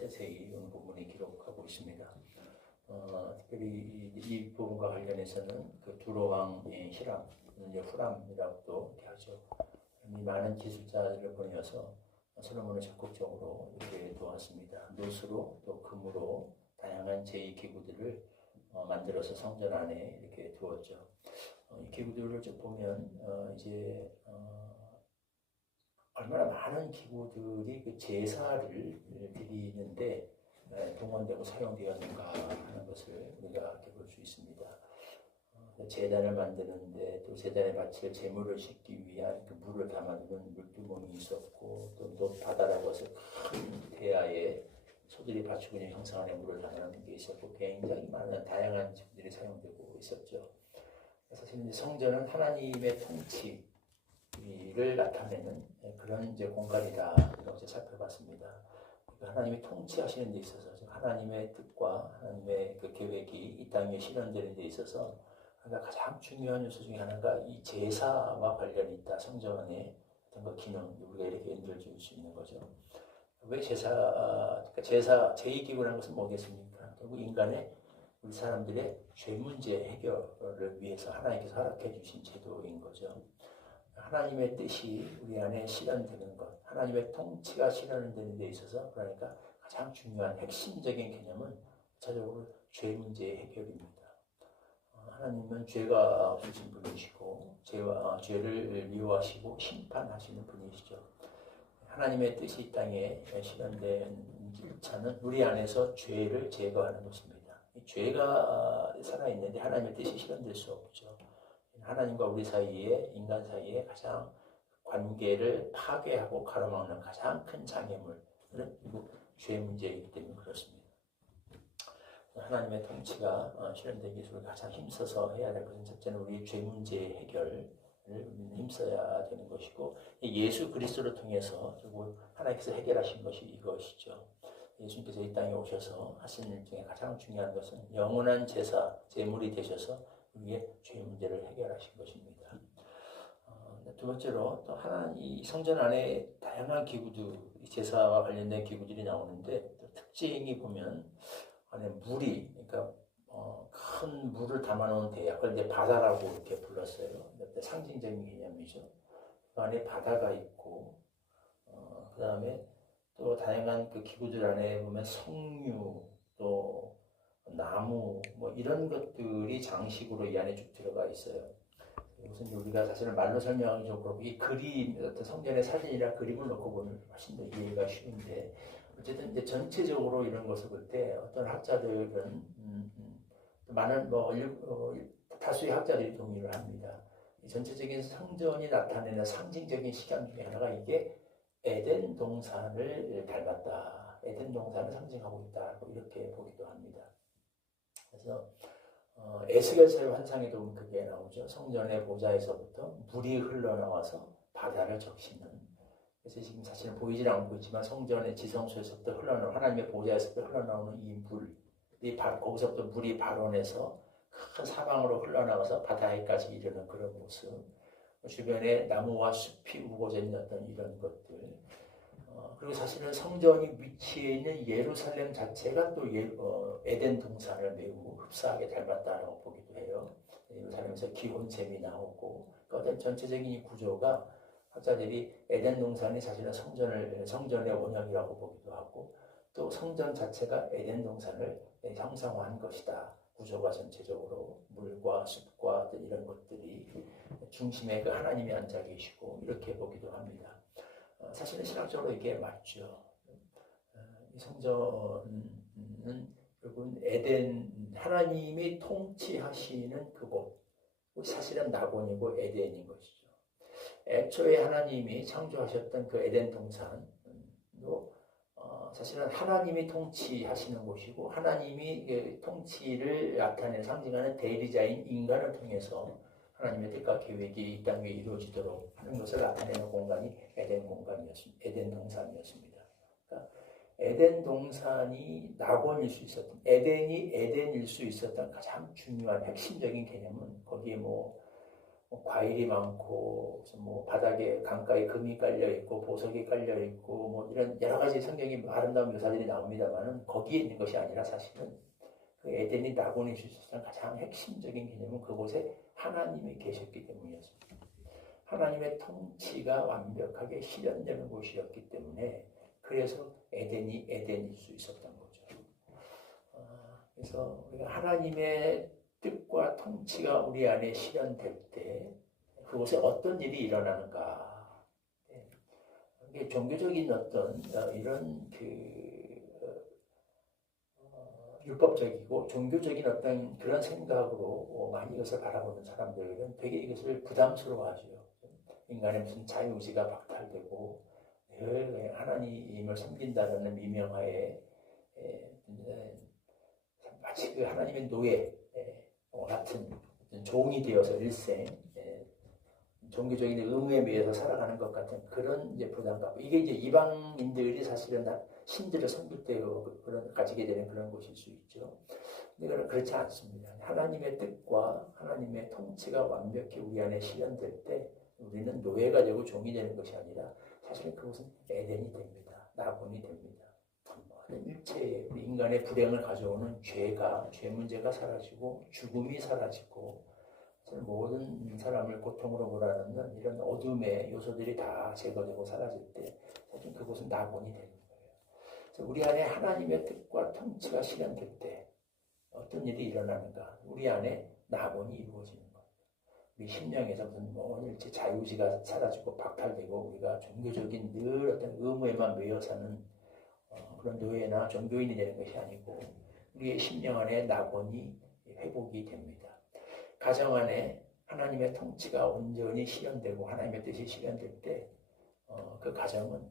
세세히 오늘 본문이 기록하고 있습니다. 특별히 이 부분과 관련해서는 그 두로왕의 히람, 후람이라고도 이렇게 하죠. 이 많은 기술자들을 보내어서 솔로몬을 적극적으로 이렇게 도왔습니다. 노수로 또 금으로 다양한 제2기구들을 만들어서 성전 안에 이렇게 두었죠. 이 기구들을 쭉 보면 이제 얼마나 많은 기구들이 그 제사를 드리는데 동원되고 사용되었는가 하는 것을 우리가 볼 수 있습니다. 제단을 만드는데 또 제단에 바칠 제물을 싣기 위한 그 물을 담아두는 물두멍이 있었고 또 바다라고 해서 큰 대야에 소들이 받치고 형상 안에 물을 담아놓는 게 있었고 굉장히 많은 다양한 기구들이 사용되고 있었죠. 사실 이제 성전은 하나님의 통치를 나타내는 그런 이제 공간이다 이렇게 살펴봤습니다. 하나님이 통치하시는 데 있어서 하나님의 뜻과 하나님의 그 계획이 이 땅에 실현되는 데 있어서 그러니까 가장 중요한 요소 중에 하나가 이 제사와 관련이 있다. 성전의 어떤 그 기능 우리가 이렇게 연결 지을 수 있는 거죠. 왜 그러니까 제사 제2기구라는 것은 뭐겠습니까? 결국 인간의 우리 사람들의 죄 문제 해결을 위해서 하나님께서 허락해 주신 제도인 거죠. 하나님의 뜻이 우리 안에 실현되는 것, 하나님의 통치가 실현되는 데 있어서 그러니까 가장 중요한 핵심적인 개념은 전적으로 죄 문제의 해결입니다. 하나님은 죄가 없으신 분이시고 죄를 미워하시고 심판하시는 분이시죠. 하나님의 뜻이 이 땅에 실현된 1차는 우리 안에서 죄를 제거하는 것입니다. 죄가 살아있는데 하나님의 뜻이 실현될 수 없죠. 하나님과 우리 사이에 인간 사이에 가장 관계를 파괴하고 가로막는 가장 큰 장애물은 죄 문제이기 때문에 그렇습니다. 하나님의 통치가 실현되기 위해서 가장 힘써서 해야 될 것은 첫째는 우리의 죄 문제 해결을 힘써야 되는 것이고 예수 그리스도를 통해서 결국 하나님께서 해결하신 것이 이것이죠. 예수님께서 이 땅에 오셔서 하신 일 중에 가장 중요한 것은 영원한 제사, 제물이 되셔서 우리의 죄 문제를 해결하신 것입니다. 두 번째로 또 이 성전 안에 다양한 기구들, 제사와 관련된 기구들이 나오는데 또 특징이 보면 안에 물이 그러니까 큰 물을 담아놓은 대야, 그걸 이제 바다라고 이렇게 불렀어요. 상징적인 개념이죠. 그 안에 바다가 있고, 그 다음에 또 다양한 그 기구들 안에 보면 석류, 또 나무, 뭐 이런 것들이 장식으로 이 안에 쭉 들어가 있어요. 이것은 우리가 사실은 말로 설명하기 좀 그렇고, 이 그림, 어떤 성전의 사진이나 그림을 놓고 보면 훨씬 더 이해가 쉬운데, 어쨌든 이제 전체적으로 이런 것을 볼 때 어떤 학자들은 많은 다수의 학자들이 동의를 합니다. 이 전체적인 성전이 나타내는 상징적인 시각 중에 하나가 이게 에덴 동산을 닮았다. 에덴 동산을 상징하고 있다. 이렇게 보기도 합니다. 그래서 에스겔서의 환상에도 그게 나오죠. 성전의 보좌에서부터 물이 흘러나와서 바다를 적시는. 그래서 지금 사실은 보이질 않고 있지만 성전의 지성소에서부터 하나님의 보좌에서부터 흘러나오는 이 물이 거기서부터 물이 발원해서 큰 사방으로 흘러나가서 바다에까지 이르는 그런 모습. 주변에 나무와 숲이 우거져 있는 어떤 이런 것들. 그리고 사실은 성전이 위치해 있는 예루살렘 자체가 또 에덴 동산을 매우 흡사하게 닮았다라고 보기도 해요. 예루살렘에서 기온샘이 나오고 어떤 전체적인 이 구조가 학자들이 에덴 동산이 사실은 성전의 원형이라고 보기도 하고 또 성전 자체가 에덴 동산을 형상화한 것이다. 구조가 전체적으로 물과 숲과 어떤 이런 것들이 중심에 그 하나님이 앉아 계시고 이렇게 보기도 합니다. 사실은 신학적으로 이게 맞죠. 이 성전은 결국은 에덴, 하나님이 통치하시는 그곳, 사실은 낙원이고 에덴인 것이죠. 애초에 하나님이 창조하셨던 그 에덴 동산도 사실은 하나님이 통치하시는 곳이고 하나님이 통치를 나타내는 상징하는 대리자인 인간을 통해서 하나님의 뜻과 계획이 이 땅 위에 이루어지도록 하는 것을 나타내는 공간이 에덴 동산이었습니다. 그러니까 에덴 동산이 낙원일 수 있었던, 에덴이 에덴일 수 있었던 가장 중요한 핵심적인 개념은 거기에 뭐 과일이 많고 무슨 뭐 바닥에 강가에 금이 깔려 있고 보석이 깔려 있고 뭐 이런 여러 가지 성경이 아름다운 묘사들이 나옵니다만은 거기에 있는 것이 아니라 사실은 그 에덴이 낙원이 주셨던 가장 핵심적인 개념은 그곳에 하나님이 계셨기 때문이었습니다. 하나님의 통치가 완벽하게 실현되는 곳이었기 때문에 그래서 에덴이 에덴일 수 있었던 거죠. 그래서 우리가 하나님의 뜻과 통치가 우리 안에 실현될 때 그곳에 어떤 일이 일어나는가? 이게 종교적인 어떤 이런 율법적이고 종교적인 어떤 그런 생각으로 많이 이것을 바라보는 사람들은 되게 이것을 부담스러워하죠. 인간의 무슨 자유의지가 박탈되고 하나님을 섬긴다는 미명하에 마치 그 하나님의 노예 같은 종이 되어서 일생 종교적인 의무에 의해서 살아가는 것 같은 그런 이제 부담감. 이게 이제 이방인들이 사실은 신들을 섬길 때 그런 가지게 되는 그런 것일 수 있죠. 근데 그렇지 않습니다. 하나님의 뜻과 하나님의 통치가 완벽히 우리 안에 실현될 때 우리는 노예가 되고 종이 되는 것이 아니라 사실은 그것은 에덴이 됩니다. 낙원이 됩니다. 일체의 우리 인간의 불행을 가져오는 죄 문제가 사라지고 죽음이 사라지고 모든 사람을 고통으로 몰아넣는 이런 어둠의 요소들이 다 제거되고 사라질 때 사실 그곳은 낙원이 되는 거예요. 그래서 우리 안에 하나님의 뜻과 통치가 실현될 때 어떤 일이 일어나는가? 우리 안에 낙원이 이루어지는 거예요. 우리 심령에서 무슨 일체 자유의지가 사라지고 박탈되고 우리가 종교적인 늘 어떤 의무에만 매여 사는 그런 노예나 종교인이 되는 것이 아니고 우리의 심령 안에 낙원이 회복이 됩니다. 가정 안에 하나님의 통치가 온전히 실현되고 하나님의 뜻이 실현될 때 그 가정은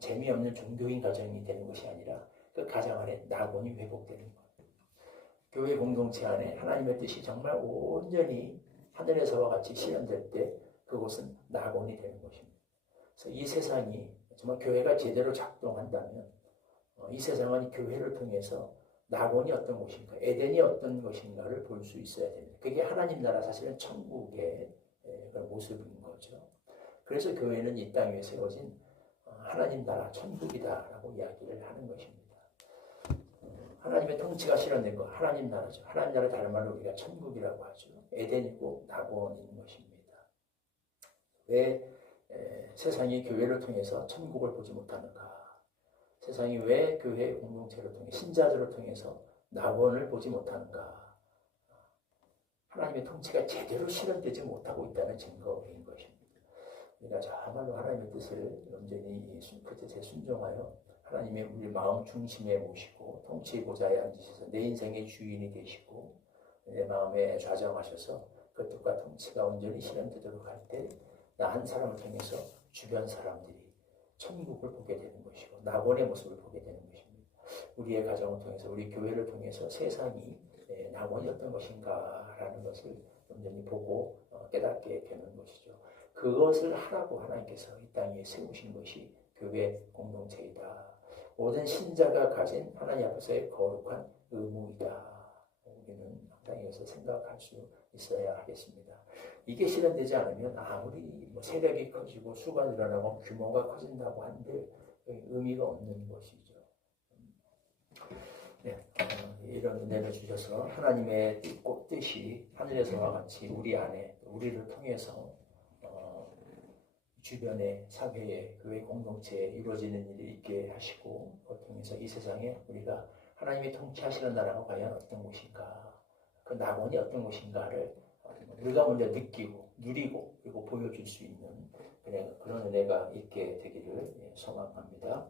재미없는 종교인 가정이 되는 것이 아니라 그 가정 안에 낙원이 회복되는 거예요. 교회 공동체 안에 하나님의 뜻이 정말 온전히 하늘에서와 같이 실현될 때 그곳은 낙원이 되는 것입니다. 그래서 이 세상이 정말 교회가 제대로 작동한다면 이 세상은 교회를 통해서 낙원이 어떤 곳인가, 에덴이 어떤 것인가를 볼 수 있어야 됩니다. 그게 하나님 나라 사실은 천국의 그런 모습인 거죠. 그래서 교회는 이 땅 위에 세워진 하나님 나라 천국이다라고 이야기를 하는 것입니다. 하나님의 통치가 실현된 거 하나님 나라죠. 하나님 나라 다른 말로 우리가 천국이라고 하죠. 에덴이고 낙원인 것입니다. 왜 세상이 교회를 통해서 천국을 보지 못하는가? 세상이 왜 교회 공동체를 통해 신자들을 통해서 낙원을 보지 못하는가? 하나님의 통치가 제대로 실현되지 못하고 있다는 증거인 것입니다. 우리가 정말로 하나님의 뜻을 온전히 그 순종하여 하나님의 우리 마음 중심에 모시고 통치 보좌에 앉으셔서 내 인생의 주인이 되시고 내 마음에 좌정하셔서 그 뜻과 통치가 온전히 실현되도록 할 때 나 한 사람을 통해서 주변 사람들이 천국을 보게 되는 것이고 낙원의 모습을 보게 되는 것입니다. 우리의 가정을 통해서 우리 교회를 통해서 세상이 낙원이 어떤 것인가라는 것을 온전히 보고 깨닫게 되는 것이죠. 그것을 하라고 하나님께서 이 땅에 세우신 것이 교회 공동체이다. 모든 신자가 가진 하나님 앞에서의 거룩한 의무이다. 우리는 항상 이것을 생각할 수 있어야 하겠습니다. 이게 실현되지 않으면 아무리 세력이 커지고 수가 늘어나고 규모가 커진다고 한들 의미가 없는 것이죠. 네, 이런 은혜를 주셔서 하나님의 뜻이 하늘에서와 같이 우리 안에 우리를 통해서 주변의 사회에 교회 공동체에 이루어지는 일이 있게 하시고 그걸 통해서 이 세상에 우리가 하나님이 통치하시는 나라가 과연 어떤 곳인가, 그 낙원이 어떤 곳인가를 우리가 먼저 느끼고 누리고 그리고 보여줄 수 있는 그런 은혜가 있게 되기를 소망합니다.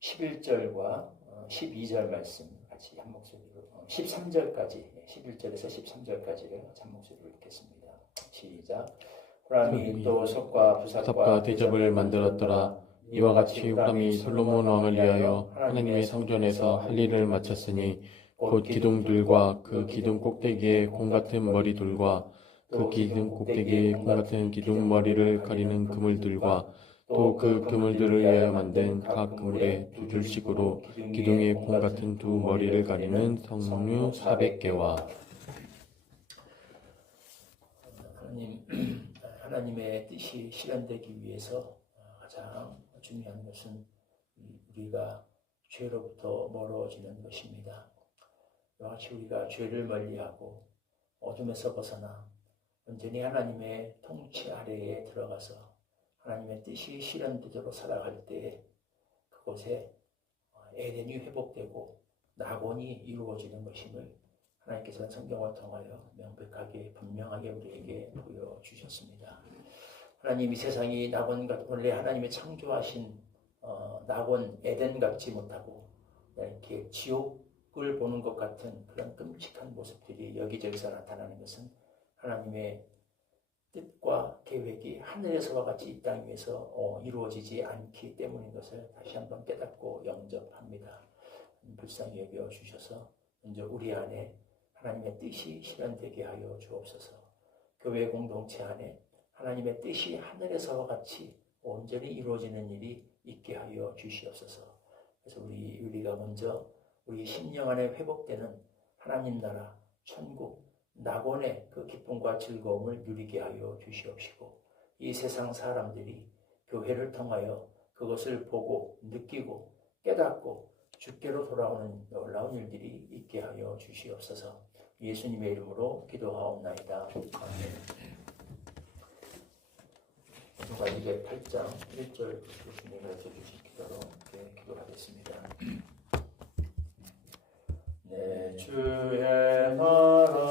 11절과 12절 말씀 같이 한 목소리로 13절까지 11절에서 13절까지를 한 목소리로 읽겠습니다. 시작. 후람이 또 석과 부삭과 대접을 만들었더라. 이와 같이 후람이 솔로몬 왕을 위하여 하나님의 성전에서 할 일을 마쳤으니 곧 기둥들과 그 기둥 꼭대기에 공 같은 머리들과 그 기둥 꼭대기에 공 같은 기둥 머리를 가리는 그물들과 또 그 그물들을 위하여 만든 각 그물에 두 줄씩으로 기둥의 공 같은 두 머리를 가리는 석류 400개와 하나님의 뜻이 실현되기 위해서 가장 중요한 것은 우리가 죄로부터 멀어지는 것입니다. 이와 같이 우리가 죄를 멀리하고 어둠에서 벗어나 온전히 하나님의 통치 아래에 들어가서 하나님의 뜻이 실현되도록 살아갈 때 그곳에 에덴이 회복되고 낙원이 이루어지는 것임을 하나님께서는 성경을 통하여 명백하게 분명하게 우리에게 보여주셨습니다. 하나님 이 세상이 원래 하나님의 창조하신 낙원 에덴 같지 못하고 이렇게 지옥을 보는 것 같은 그런 끔찍한 모습들이 여기저기서 나타나는 것은 하나님의 뜻과 계획이 하늘에서와 같이 이 땅 위에서 이루어지지 않기 때문인 것을 다시 한번 깨닫고 영접합니다. 불쌍히 여겨 주셔서 먼저 우리 안에 하나님의 뜻이 실현되게 하여 주옵소서. 교회 공동체 안에 하나님의 뜻이 하늘에서와 같이 온전히 이루어지는 일이 있게 하여 주시옵소서. 그래서 우리가 먼저 우리 심령 안에 회복되는 하나님 나라, 천국, 낙원의 그 기쁨과 즐거움을 누리게 하여 주시옵시고 이 세상 사람들이 교회를 통하여 그것을 보고 느끼고 깨닫고 주께로 돌아오는 놀라운 일들이 있게 하여 주시옵소서. 예수님의 이름으로 기도하옵나이다. 아멘. 누가복음 208장 1절 예수님이 가르쳐 주신 기도로 기도하겠습니다. 내 주의 나라